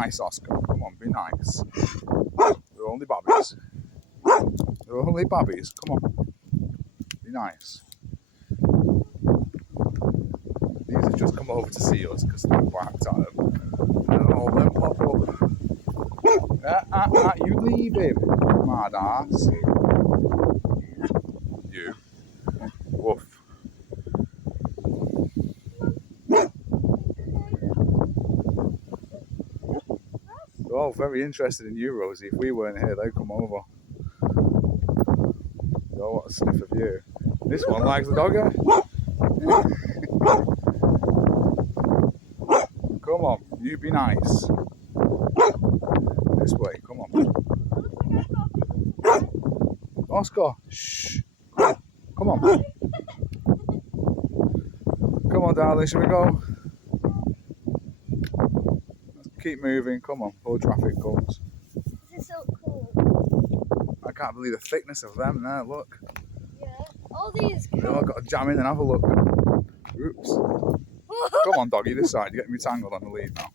nice, Oscar. Come on, be nice. They're only babbies. They're only babbies. Come on. Be nice. These have just come over to see us because they barked at them. And all them pop up. You leave him, mad ass. You. Woof. They're all very interested in you, Rosie. If we weren't here, they'd come over. They all want a sniff of you. This one likes the dogger. Come on, you be nice. This way, come on. Oscar, shh. Come on. Come on, darling, shall we go? Let's keep moving, come on, before traffic comes. This is so cool. I can't believe the thickness of them there, look. Yeah. All these. They all got to jam in and have a look. Oops. Come on, doggy, this side. You're getting me tangled on the lead now.